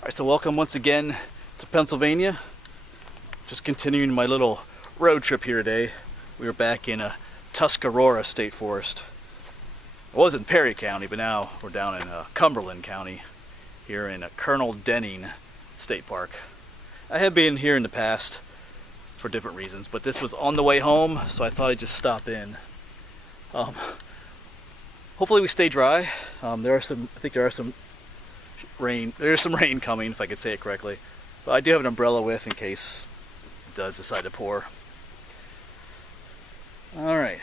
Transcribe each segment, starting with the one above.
Alright, so welcome once again to Pennsylvania. Just continuing my little road trip here today. We were back in Tuscarora State Forest. It was in Perry County, but now we're down in Cumberland County, here in Colonel Denning State Park. I have been here in the past for different reasons, but this was on the way home, so I thought I'd just stop in. Hopefully we stay dry. I think there are some rain. There's some rain coming, if I could say it correctly. But I do have an umbrella with in case it does decide to pour. Alright.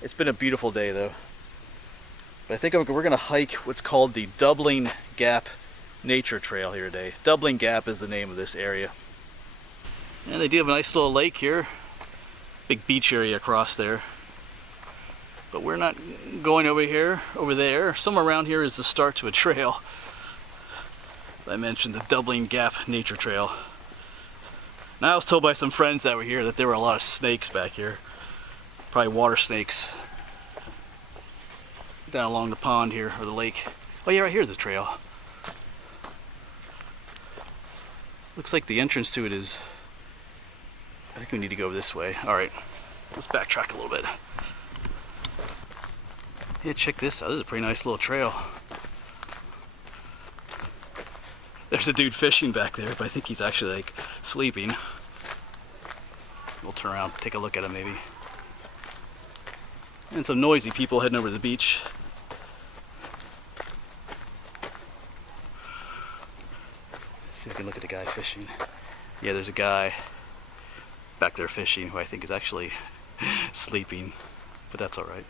It's been a beautiful day though. But I think we're going to hike what's called the Doubling Gap Nature Trail here today. Doubling Gap is the name of this area. And they do have a nice little lake here. Big beach area across there. But we're not going over there. Somewhere around here is the start to a trail. I mentioned the Doubling Gap Nature Trail. Now I was told by some friends that were here that there were a lot of snakes back here. Probably water snakes. Down along the pond here, or the lake. Oh yeah, right here's the trail. Looks like the entrance to it is... I think we need to go this way. Alright, let's backtrack a little bit. Yeah, check this out. This is a pretty nice little trail. There's a dude fishing back there, but I think he's actually like sleeping. We'll turn around, take a look at him maybe. And some noisy people heading over to the beach. See if I can look at the guy fishing. Yeah, there's a guy back there fishing who I think is actually sleeping, but that's alright.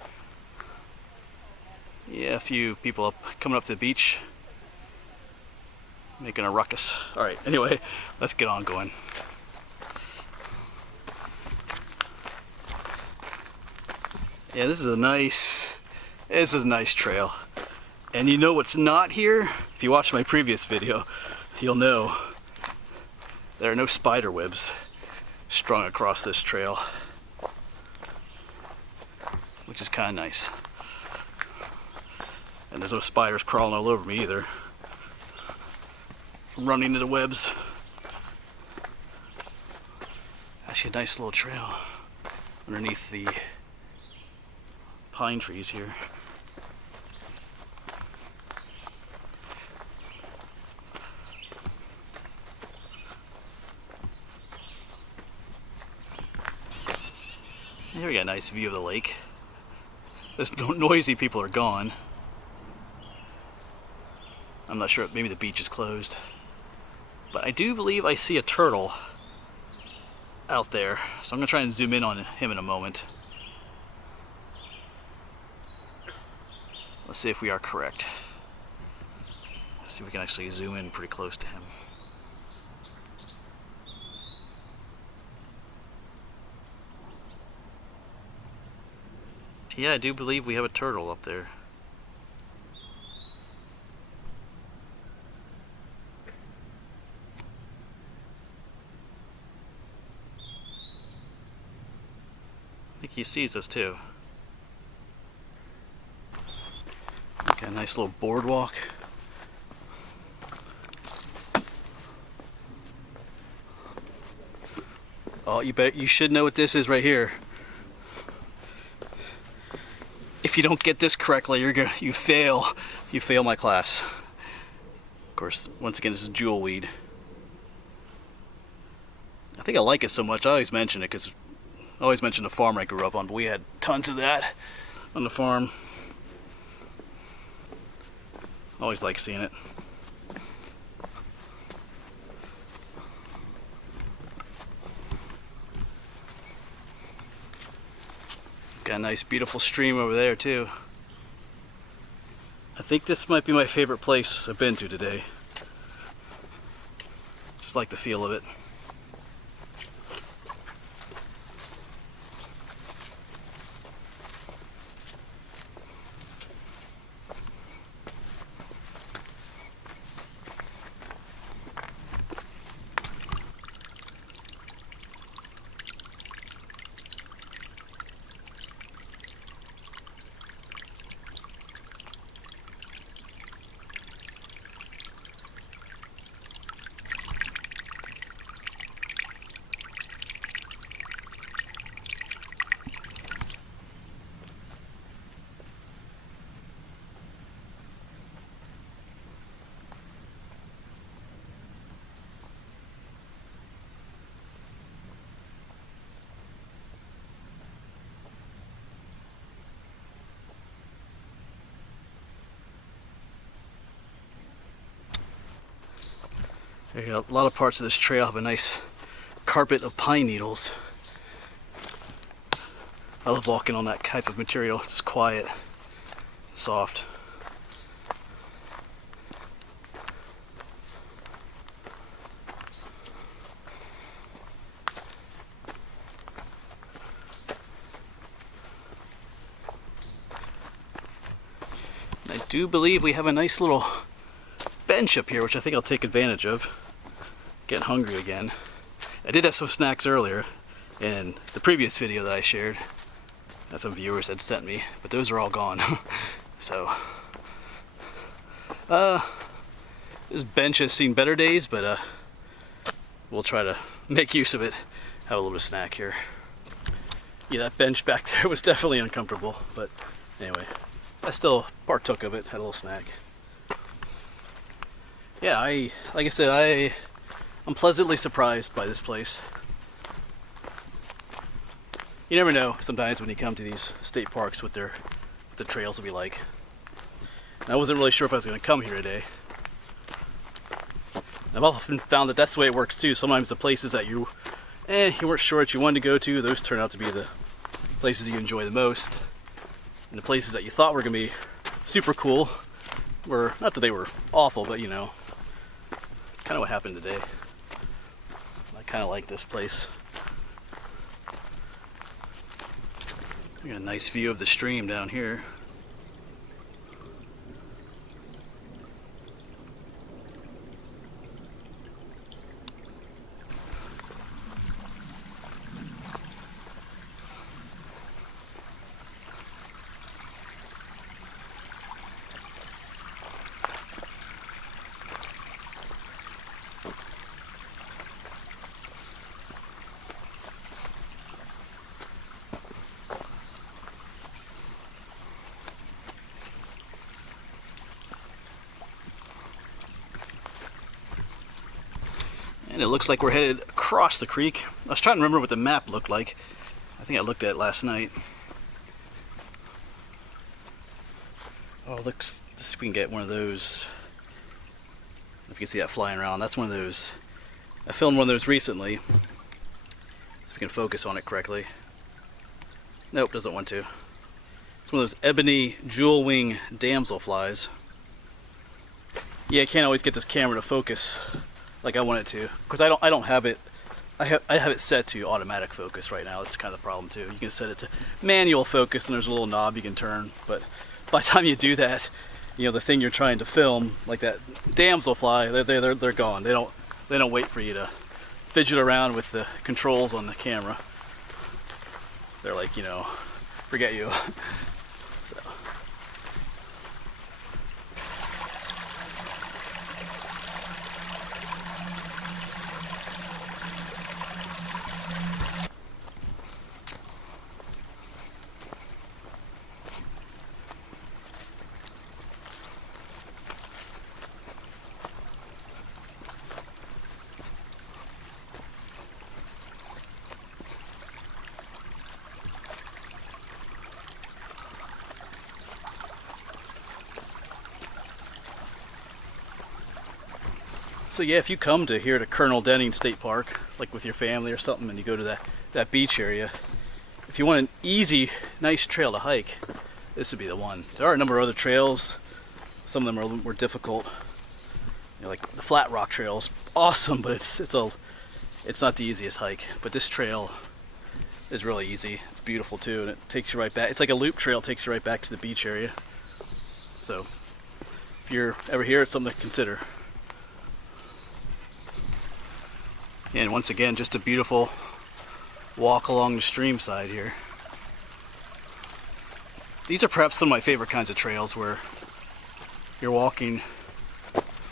Yeah, a few people coming up to the beach. Making a ruckus. Alright, anyway, let's get on going. Yeah, this is a nice trail. And you know what's not here? If you watched my previous video, you'll know there are no spider webs strung across this trail, which is kind of nice. And there's no spiders crawling all over me either from running into the webs. Actually a nice little trail underneath the pine trees here. Here we got a nice view of the lake. Those noisy people are gone. I'm not sure, maybe the beach is closed. But I do believe I see a turtle out there, so I'm going to try and zoom in on him in a moment. Let's see if we are correct. Let's see if we can actually zoom in pretty close to him. Yeah, I do believe we have a turtle up there. I think he sees us too. Got a nice little boardwalk. Oh, you should know what this is right here. If you don't get this correctly, you fail my class. Of course, once again, this is jewelweed. I think I like it so much. I always mention it because I always mention the farm I grew up on, but we had tons of that on the farm. Always like seeing it. Got a nice beautiful stream over there too. I think this might be my favorite place I've been to today. Just like the feel of it. There you go. A lot of parts of this trail have a nice carpet of pine needles. I love walking on that type of material. It's just quiet, soft. I do believe we have a nice little bench up here, which I think I'll take advantage of. Getting hungry again. I did have some snacks earlier in the previous video that I shared that some viewers had sent me, but those are all gone. So this bench has seen better days, but we'll try to make use of it. Have a little bit of snack here. Yeah, that bench back there was definitely uncomfortable, but anyway, I still partook of it, had a little snack. Yeah, like I said, I'm pleasantly surprised by this place. You never know sometimes when you come to these state parks what the trails will be like. And I wasn't really sure if I was going to come here today. I've often found that that's the way it works too. Sometimes the places that you weren't sure that you wanted to go to, those turn out to be the places you enjoy the most. And the places that you thought were going to be super cool were, not that they were awful, but you know, it's kind of what happened today. I kind of like this place. We got a nice view of the stream down here. And it looks like we're headed across the creek. I was trying to remember what the map looked like. I think I looked at it last night. Oh, let's see if we can get one of those. If you can see that flying around, that's one of those. I filmed one of those recently. See if we can focus on it correctly. Nope, doesn't want to. It's one of those ebony jewel wing damselflies. Yeah, I can't always get this camera to focus like I want it to, because I don't have it. I have it set to automatic focus right now. That's kind of the problem too. You can set it to manual focus, and there's a little knob you can turn. But by the time you do that, you know, the thing you're trying to film, like that damselfly, they're gone. They don't wait for you to fidget around with the controls on the camera. They're like, you know, forget you. So. So yeah, if you come to here to Colonel Denning State Park, like with your family or something, and you go to that beach area, if you want an easy, nice trail to hike, this would be the one. There are a number of other trails. Some of them are a little more difficult. You know, like the Flat Rock Trail is awesome, but it's not the easiest hike. But this trail is really easy. It's beautiful too, and it takes you right back. It's like a loop trail. It takes you right back to the beach area. So if you're ever here, it's something to consider. And once again, just a beautiful walk along the stream side here. These are perhaps some of my favorite kinds of trails, where you're walking,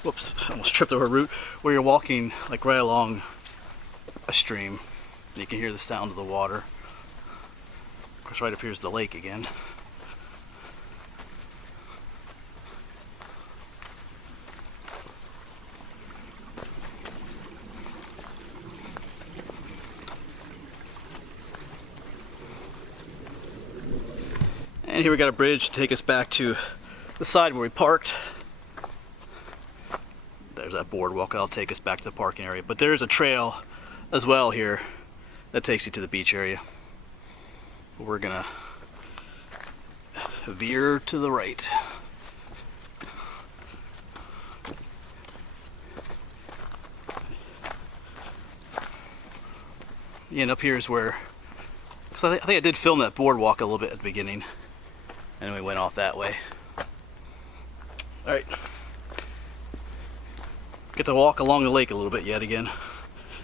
whoops, I almost tripped over a root, where you're walking like right along a stream. And you can hear the sound of the water. Of course, right up here is the lake again. And here we got a bridge to take us back to the side where we parked. there's that boardwalk. That'll take us back to the parking area. But there's a trail as well here that takes you to the beach area. We're gonna veer to the right. Yeah, and up here is where, because I think I did film that boardwalk a little bit at the beginning, and we went off that way. All right, get to walk along the lake a little bit yet again.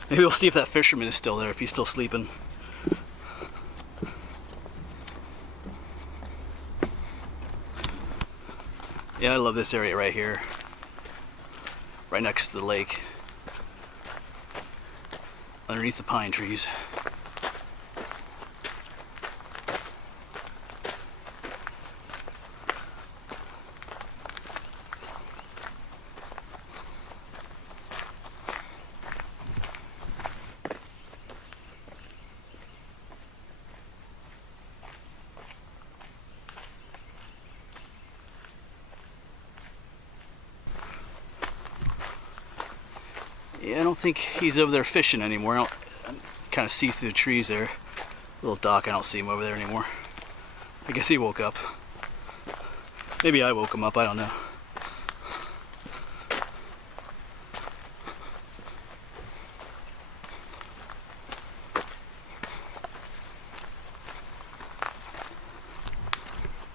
Maybe we'll see if that fisherman is still there, if he's still sleeping. Yeah, I love this area right here, right next to the lake, underneath the pine trees. Yeah, I don't think he's over there fishing anymore. I kind of see through the trees there. Little dock, I don't see him over there anymore. I guess he woke up. Maybe I woke him up, I don't know.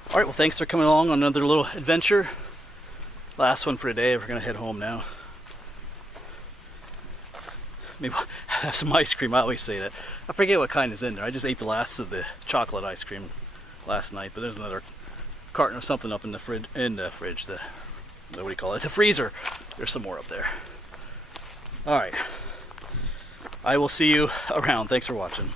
All right, well, thanks for coming along on another little adventure. Last one for today. We're gonna head home now. Maybe we'll have some ice cream. I always say that. I forget what kind is in there. I just ate the last of the chocolate ice cream last night, but there's another carton of something up in the fridge. The what do you call it? The freezer. There's some more up there. All right. I will see you around. Thanks for watching.